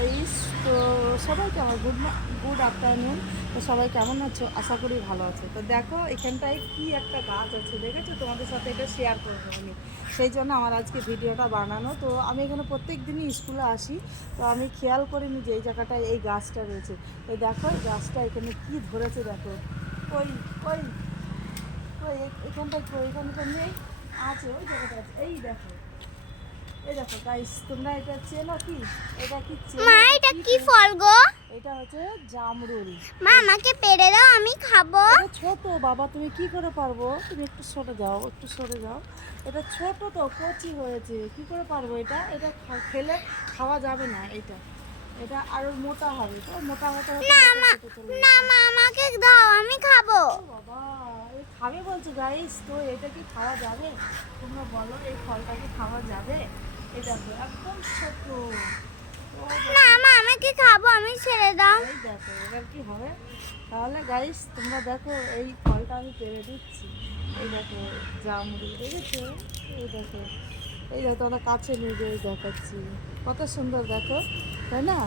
Guys, তো সবাই কেমন গুড আফটারনুন। তো সবাই কেমন আছো? আশা করি ভালো আছে। তো দেখো এখানটায় কি একটা গাছ আছে, দেখেছো? তোমাদের সাথে এটা শেয়ার করবো আমি, সেই জন্য আমার আজকে ভিডিওটা বানানো। তো আমি এখানে প্রত্যেক দিনই স্কুলে আসি, তো আমি খেয়াল করিনি যে এই জায়গাটায় এই গাছটা রয়েছে। এই দেখো এই গাছটা এখানে কি ধরেছে, দেখো। ওই ওই ওই এখানটায় এখানে তো নেই, আছে ওই জায়গাটা আছে। এই দেখো, এই দেখো গাইস, তোমরা এটা চেনো কি? এটা কি চেনো? মা, এটা কি ফল গো? এটা হচ্ছে জামরুল। মা, আমাকে পেড়ে দাও, আমি খাবো। এটা ছোট বাবা, তুমি কি করে পারবো? তুমি একটু সরে যাও, একটু সরে যাও। এটা ছোট তো, কচি হয়েছে, কি করে পারবো? এটা এটা খেলে খাওয়া যাবে না। এটা এটা আরো মোটা হবে, তো মোটা হতে হতে না হতে মা, কেটে চলে না যাবে। মা, আমাকে দাও, আমি খাবো। ও বাবা, এই খাবে বলছো গাইস? তো এটা কি খাওয়া যাবে? তোমরা বলো, এই ফলটা কি খাওয়া যাবে? এই দেখো একদম ছোট। ও না মা, আমাকে খাবো, আমি ছেড়ে দাও। এই দেখো এবার কি হবে? তাহলে গাইস তোমরা দেখো, এই ফলটা আমি পেরে দিচ্ছি। এই দেখো জামরুল, দেখেছো? এই দেখো, এই দেখো, তোমরা কাছে নিয়ে গিয়ে দেখাচ্ছি, কত সুন্দর দেখো, তাই না?